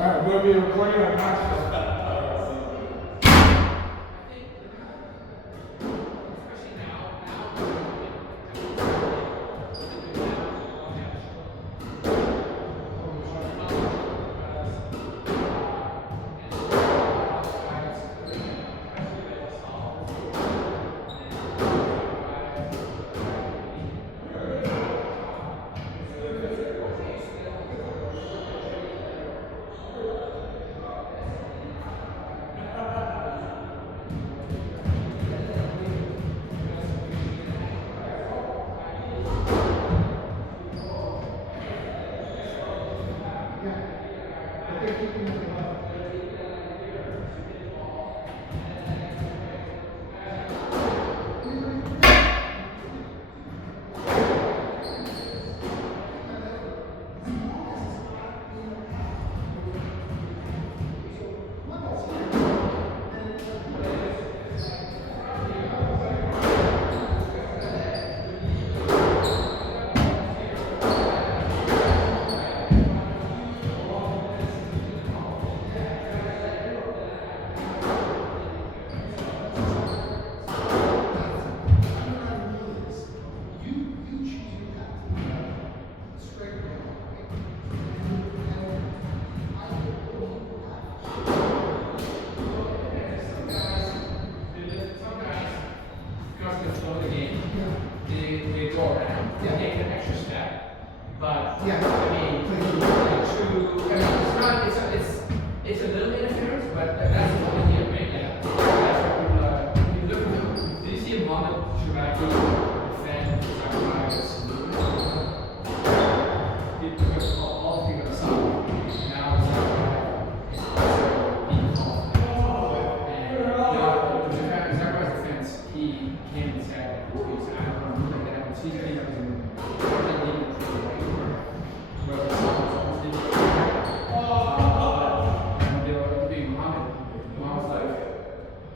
Alright, we'll be recording our match.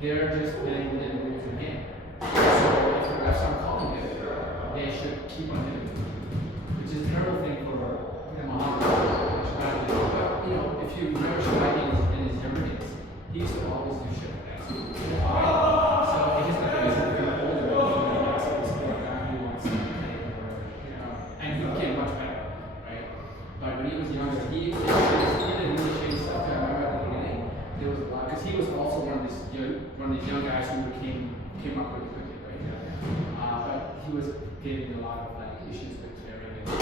They're just playing within the rules of the game. So if the refs aren't calling it, they should keep on doing it. Which is a terrible thing for Muhammad. But if you remember Shabani in his younger days, he used to always do shit like that. So it just like he's older, he sport guy who wants to play, and he became much better, right? But when he was younger, he didn't really change stuff. I remember at the beginning, there was a lot, because he was also one of these young guys who came up really quickly, right? But he was getting a lot of issues with clearing. The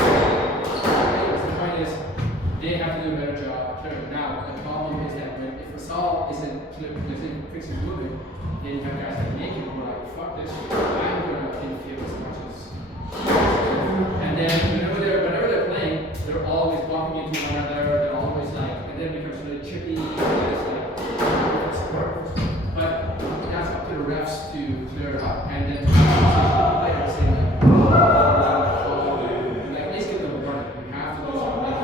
point is, they have to do a better job clearing. Now, the problem is that if a saw isn't fixing movement, then you have guys like Naked who are like, fuck this shit, I'm gonna interfere as much as. And then whenever they're playing, they're always bumping into one another, they're always and then it becomes really chippy, but that's up to the refs to clear it up, and then players saying at least get them running. We have to do something.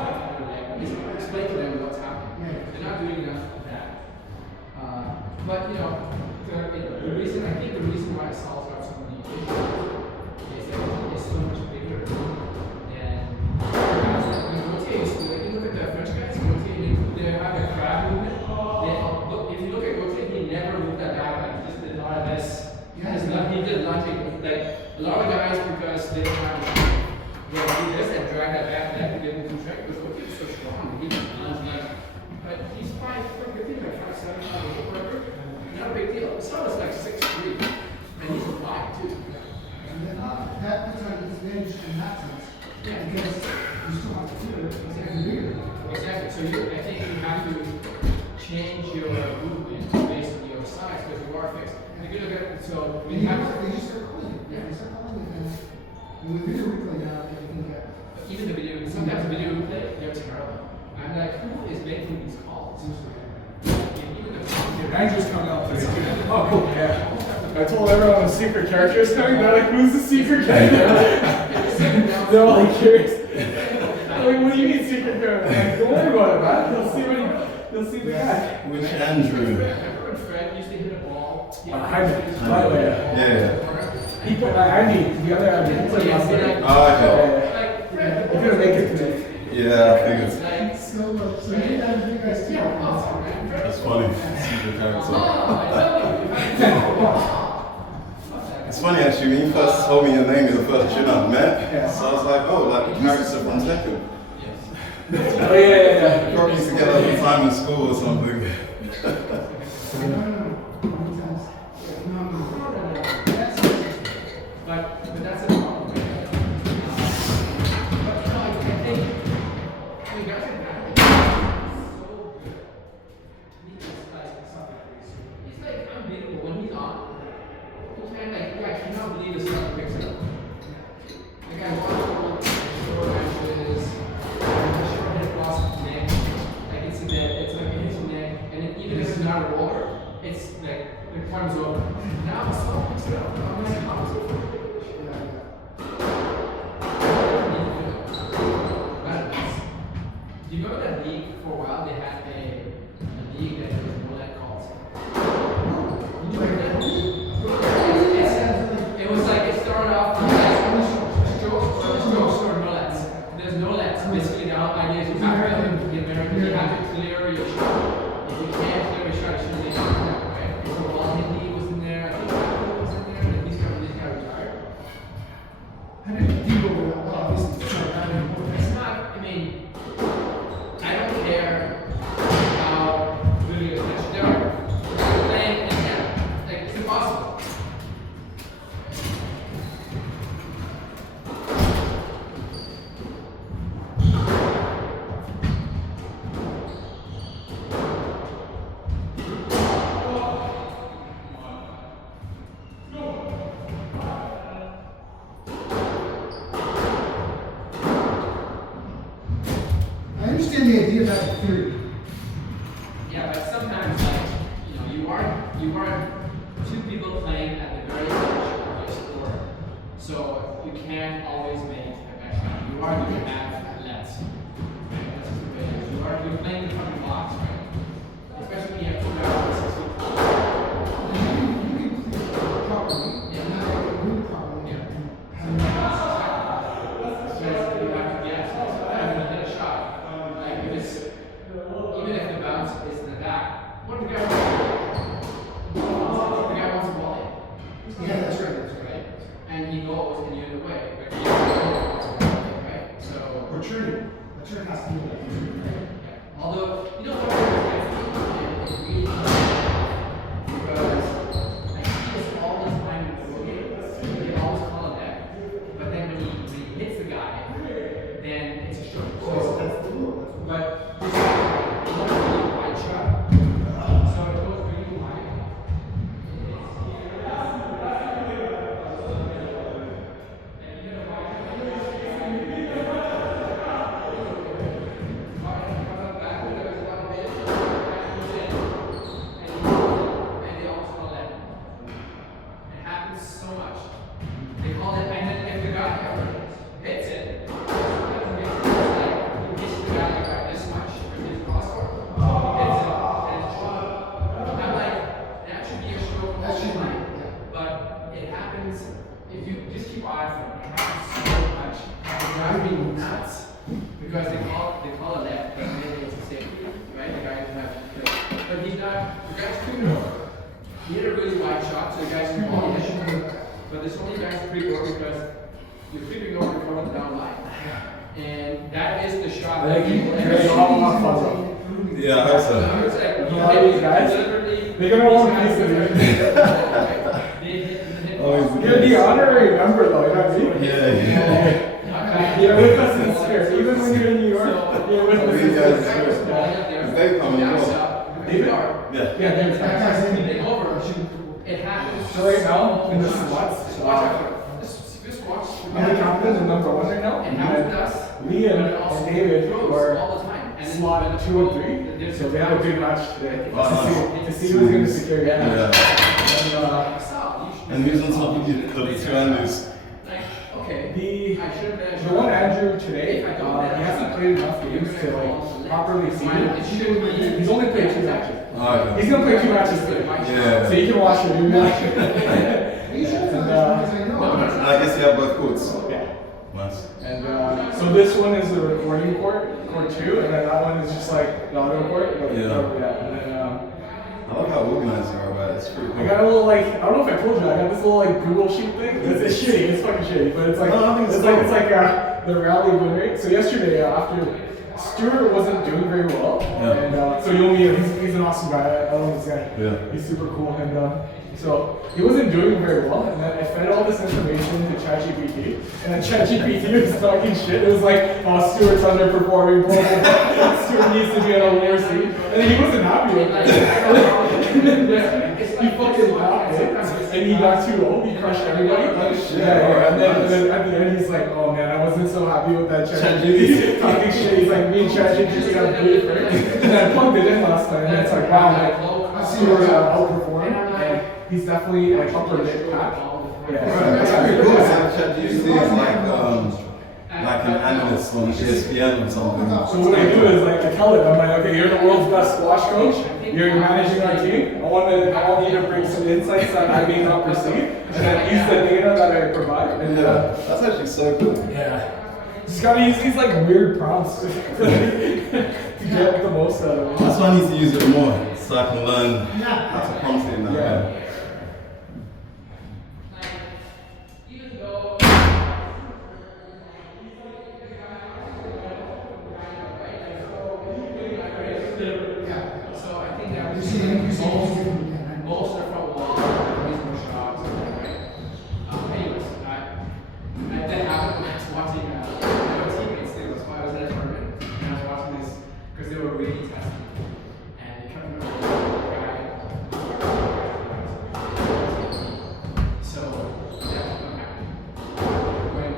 At least explain to them what's happening. They're not doing enough of that. But the reason why Saul's got so many issues is that he's so much bigger than guys like Gautier. You look at the French guys, Gautier, they have a crab movement. If you look at Gautier, he never moved that back. He just did a lot of this. He did nothing. A lot of guys, because they don't have the do this and drag that back leg to get into track, because Gautier is so strong. He just runs but he's 5'7", whatever. Not a big deal. Saul is 6'3", and he's a 5 too. And that's why he's managed in that sense. Yeah, because you still have to do it. It's bigger. Exactly. So I think you have to change your movement based on your size, because you are fixed. And if you look at They just start calling it. Yeah, they start calling it. And with video replay now, you can get. Even the video, sometimes the video replay, they're terrible. I'm like, who is making these calls? Andrew's coming out today. Oh, cool. Yeah. I told everyone the secret character is coming. They're like, who's the secret character? They're all like curious. Like, what do you mean secret character? I'm like, don't worry about it, man. You'll see the guy. Which Andrew? Remember when Fred used to hit a ball? By the way. Yeah. He put Andy, the other Andy, he played last night. Oh, okay. He couldn't make it today. Yeah, I figured. So you guys character. I It's funny actually, when you first told me your name, you're the first gym I've met. Yeah. So I was like, oh, like the character from Tekken. Oh yeah. Probably used to get all the time in school or something. But that's a problem. But I think you guys are so good. To me, it's like unbeatable when he's on. You can't I cannot believe this stuff picks it up. Like I watched short matches, short hit across his neck. Like it's like it hits his neck, and then even if it's not a roller, it's like the time's over. Now it's all picks it up. I'm like, how is it? You know that league for a while they had a league that was more like calls. You know that? It was like it started off with strokes or no lets. There's no lets. Basically the whole idea is you have to clear your shot. If you can't clear your shot, you shouldn't make it. Right? So while Hindi was in there, I think Farouk was in there, and these guys retired. How did you deal with that? Well, obviously, it's not that important. It's not, I mean, I don't care how good you are. They're playing in camp. Like, it's impossible. I understand the idea of that theory. Yeah, but sometimes, like, you are two people playing at the very edge of your sport. So you can't always make the best shot. You are going to have lets. That's just the way it is. You're playing the fucking box, right? Especially when you have 2 guys on 6 feet. You can clear properly, and not move properly. Yeah. And Because you have to guess. So I'm going to hit a shot. Like, if it's, even if the bounce is in the back, what if the guy wants to ball in? yeah, that's right. That's right. Right? And he goes and you're in the way. But you wants to ball in, right? So, Or turning. A turn has to be like yeah. Although, you know what it's really because I see this all the time in the game. They always call it that. But then when he hits the guy, then it's a stroke. So, that's the rule. but this is a really wide shot. So it goes really wide. And they always call that. It happens so much. They call it, and then if the guy ever hits it, he hits the guy like this much with his crossbar. He hits it, and it's short. I'm like, that should be a stroke. That should be, fine. yeah. But it happens, if you just keep eyes on it, it happens so much. It drives me nuts. Because they call it that, but maybe it's a safety, right? The guy doesn't have to play. But he's not, the guy's creeping over. He hit a really wide shot, so the guy's creeping over. But this only guy's creeping over because you're creeping over in front of the down line. And that is the shot that people Yeah, I hope so. It's like, You know these guys? deliberately. They're gonna want a piece of They hit Always the You're the honorary member though, you know what I mean? Yeah. You're with us in spirit, even when you're in New York. You're with us in These guys spirit. are they come as well. They are. Yeah. Yeah, there's That guy's in They over. It happens. So right now, in the slots, Just watch out. Just watch. I'm the captain and number 1 right now. It happens with us. Liam and David Throws were all the time. And then slot when the 2 and 3. So we had a big match today Wow. to see who's going to secure Yeah. And And who's on top of you? The 2 Andrews. Like, okay. the I should have the one Andrew today, he hasn't played enough games to like properly see it. He's only played 2 matches. Oh, okay. He's gonna play 2 matches today. Yeah. So you can watch it. You can watch it. You should have And, done as I know. I guess you have both courts. yeah. Nice. And so this one is the recording court, court 2, and then that one is just like the audio court. But, Yeah. And then I love how organized you are about it. It's pretty cool. I got a little like, I don't know if I told you, I got this little like Google sheet thing. It's shitty, it's fucking shitty, but it's like, No, I think it's like the rally win rate. So yesterday after Stuart wasn't doing very well, and so you'll meet him. He's an awesome guy. I love this guy. Yeah. He's super cool, and so he wasn't doing very well. And then I fed all this information to ChatGPT, and then ChatGPT was talking shit. It was like, oh, Stuart's underperforming, blah blah blah. Stuart needs to be on a lower seat, and then he wasn't happy with it. And then he fucking laughed, and he got 2-0. He crushed everybody. Yeah. And then at the end, he's like, oh man, I wasn't so happy with that ChatGPT talking shit. He's like, me and ChatGPT got beat, right? And I plugged it in last time, and it's like, wow, like, Stuart outperformed, and he's definitely like upper mid pack. Yeah. That's pretty cool. ChatGPT is like an analyst on ESPN or something. So what I do is like I tell it, I'm like, okay, you're the world's best squash coach. You're managing our team. I want you to bring some insights that I may not perceive, and then use the data that I provide. And That's actually so cool. yeah, just gotta use these like weird prompts to get the most out of it. That's why I need to use it more, so I can learn how to prompt it in that way. So I think that You see, most are probably reasonable shots, right? Anyways, I then happened when I was watching my teammates. They was I was at a tournament and I was watching this because they were really testing, and they kept me guy. So that's what happened when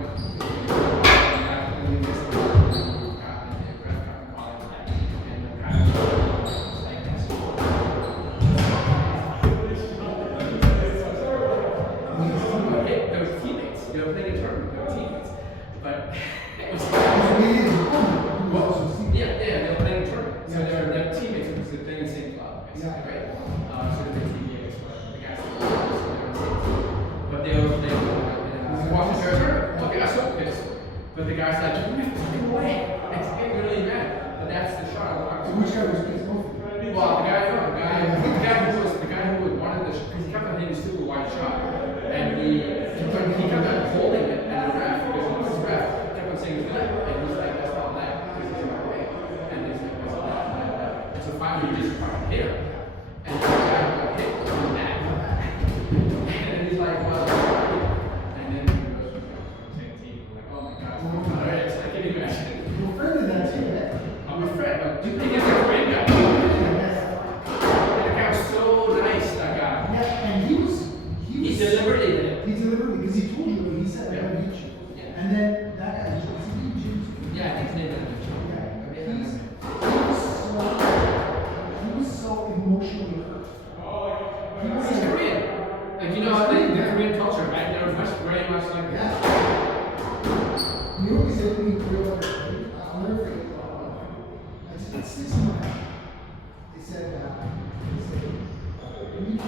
but the guy's like, "You're fucking way." It's getting really mad. But that's the shot I wanted. Which guy was pissed off? Well, the guy who wanted the, because he kept on hitting a super wide shot, and he kept on holding it, and the ref, because he was his ref, kept on saying it's net, and he's like, that's not net, because it's in my way, and he's like, that's not net. And so finally he just fucking hit him, and the guy got hit on the net, and he's like, well, and then he goes to the same team, like, oh my god, alright, it's like, can you imagine? Your friend did that too, right? I'm a friend, but you think it's a great guy? That guy was so nice, that guy. Yeah, and he deliberately did it. He deliberately, because he told you, he said, I'm gonna hit you. Yeah. And then that guy, James. Yeah, I think his name is He was so emotionally hurt. He's Korean. Like, you know, the Korean culture, right? They're very much like that. Yeah. You know what he said to me in Korea? I'll never forget. It sticks in my head. They said, when you used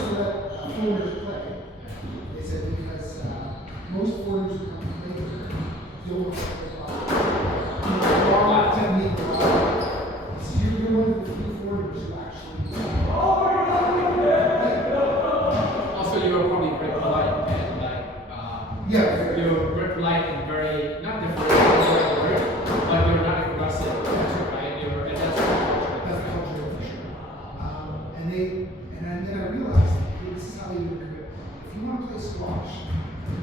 to let foreigners play, they said because most foreigners who come to play don't want to play technique. So you're one of the few foreigners who actually Also, you were probably very polite and like, yeah. you were very polite and very, not different, but you're not aggressive, right? You were, and that's That's cultural for sure. And then I realized this is how you do it. If you want to play squash,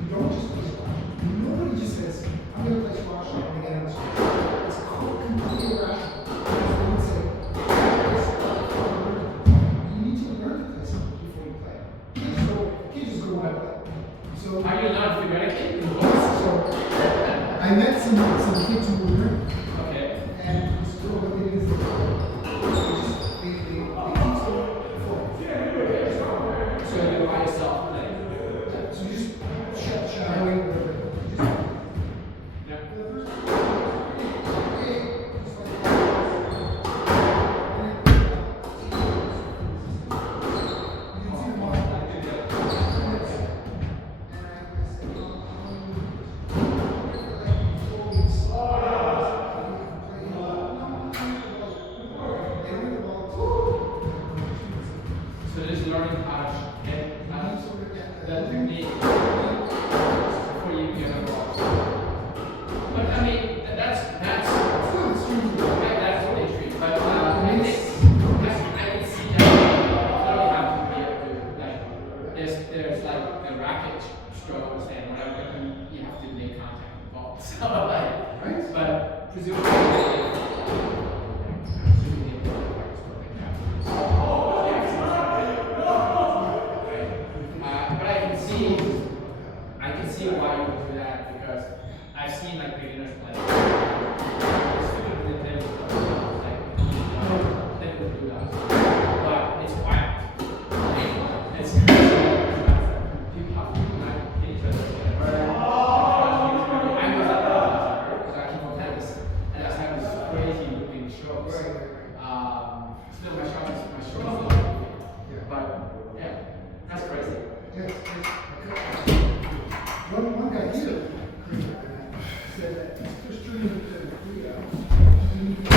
you don't just play squash. Nobody just says, I'm going to play squash and I'm going to get on the squash. It's completely irrational. They would say, you need to learn to play something before you play. You can't just go and play. So, how you learn theoretically? so I met some kids who were learning. Okay. And so what they do is they teach them before. So you're by yourself, like, So you just shut away the yeah. And I said, So like, Right. but presumably. But I can see why you would do that because I've seen like beginners play. Stupidly play with play with blue dots. But it's wild. It's people not hit each other. I was because I keep on tennis and I was having this crazy looking strokes. Still my strokes. But yeah, that's crazy. Yes, yes. Okay. One guy here said that his first tournament to 3 hours.